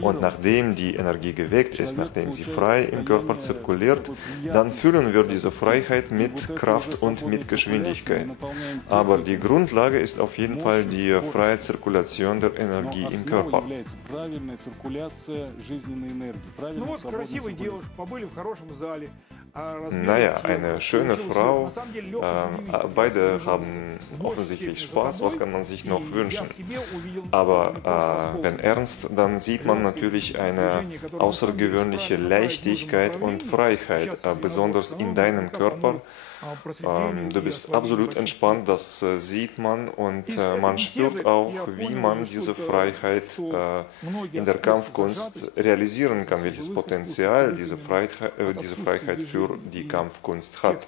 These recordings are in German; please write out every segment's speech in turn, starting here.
Und nachdem die Energie geweckt ist, nachdem sie frei im Körper zirkuliert, dann füllen wir diese Freiheit mit Kraft und mit Geschwindigkeit. Aber die Grundlage ist auf jeden Fall die freie Zirkulation der Energie im Körper. Naja, eine schöne Frau, beide haben offensichtlich Spaß, was kann man sich noch wünschen? Aber wenn ernst, dann sieht man natürlich eine außergewöhnliche Leichtigkeit und Freiheit, besonders in deinem Körper. Du bist absolut entspannt, das sieht man und man spürt auch, wie man diese Freiheit in der Kampfkunst realisieren kann, welches Potenzial diese Freiheit für die Kampfkunst hat.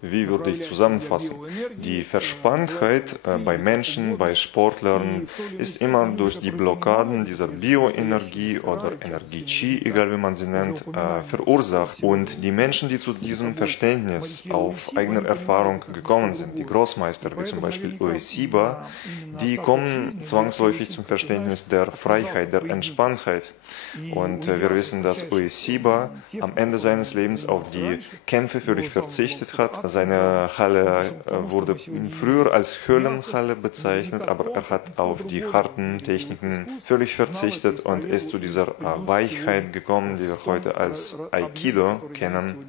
Wie würde ich zusammenfassen? Die Verspanntheit bei Menschen, bei Sportlern ist immer durch die Blockaden dieser Bioenergie oder Energie-Chi, egal wie man sie nennt, verursacht. Und die Menschen, die zu diesem Verständnis auf eigener Erfahrung gekommen sind, die Großmeister, wie zum Beispiel Ueshiba, die kommen zwangsläufig zum Verständnis der Freiheit, der Entspanntheit. Und wir wissen, dass Ueshiba am Ende seines Lebens auf die Kämpfe völlig verzichtet hat. Seine Halle wurde früher als Höhlenhalle bezeichnet, aber er hat auf die harten Techniken völlig verzichtet und ist zu dieser Weichheit gekommen, die wir heute als Aikido kennen.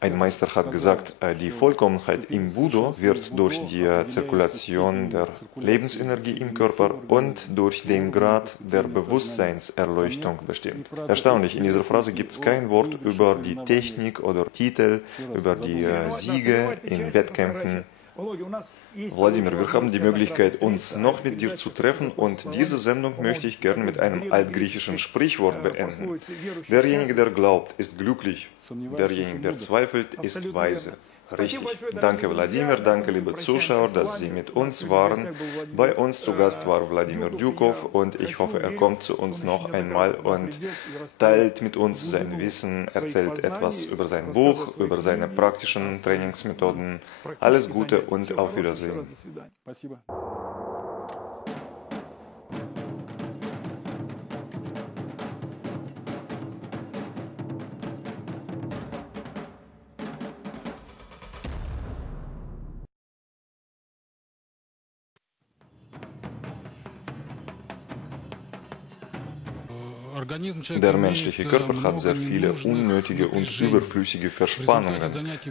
Ein Meister hat gesagt, die Vollkommenheit im Budo wird durch die Zirkulation der Lebensenergie im Körper und durch den Grad der Bewusstseinserleuchtung bestimmt. Erstaunlich, in dieser Phrase gibt es kein Wort über die Technik oder Titel, über die Siege in Wettkämpfen. Wladimir, wir haben die Möglichkeit, uns noch mit dir zu treffen und diese Sendung möchte ich gerne mit einem altgriechischen Sprichwort beenden. Derjenige, der glaubt, ist glücklich, derjenige, der zweifelt, ist weise. Richtig. Danke, Wladimir, danke, liebe Zuschauer, dass Sie mit uns waren. Bei uns zu Gast war Wladimir Dyukov und ich hoffe, er kommt zu uns noch einmal und teilt mit uns sein Wissen, erzählt etwas über sein Buch, über seine praktischen Trainingsmethoden. Alles Gute und auf Wiedersehen. Der menschliche Körper hat sehr viele unnötige und überflüssige Verspannungen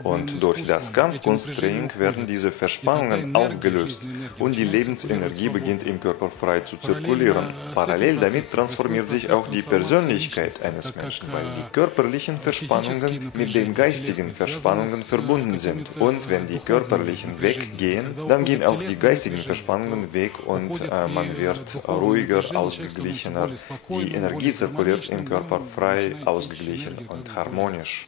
und durch das Kampfkunsttraining werden diese Verspannungen aufgelöst und die Lebensenergie beginnt im Körper frei zu zirkulieren. Parallel damit transformiert sich auch die Persönlichkeit eines Menschen, weil die körperlichen Verspannungen mit den geistigen Verspannungen verbunden sind. Und wenn die körperlichen weggehen, dann gehen auch die geistigen Verspannungen weg und man wird ruhiger, ausgeglichener, die Energie zirkuliert im Körper frei, ausgeglichen und harmonisch.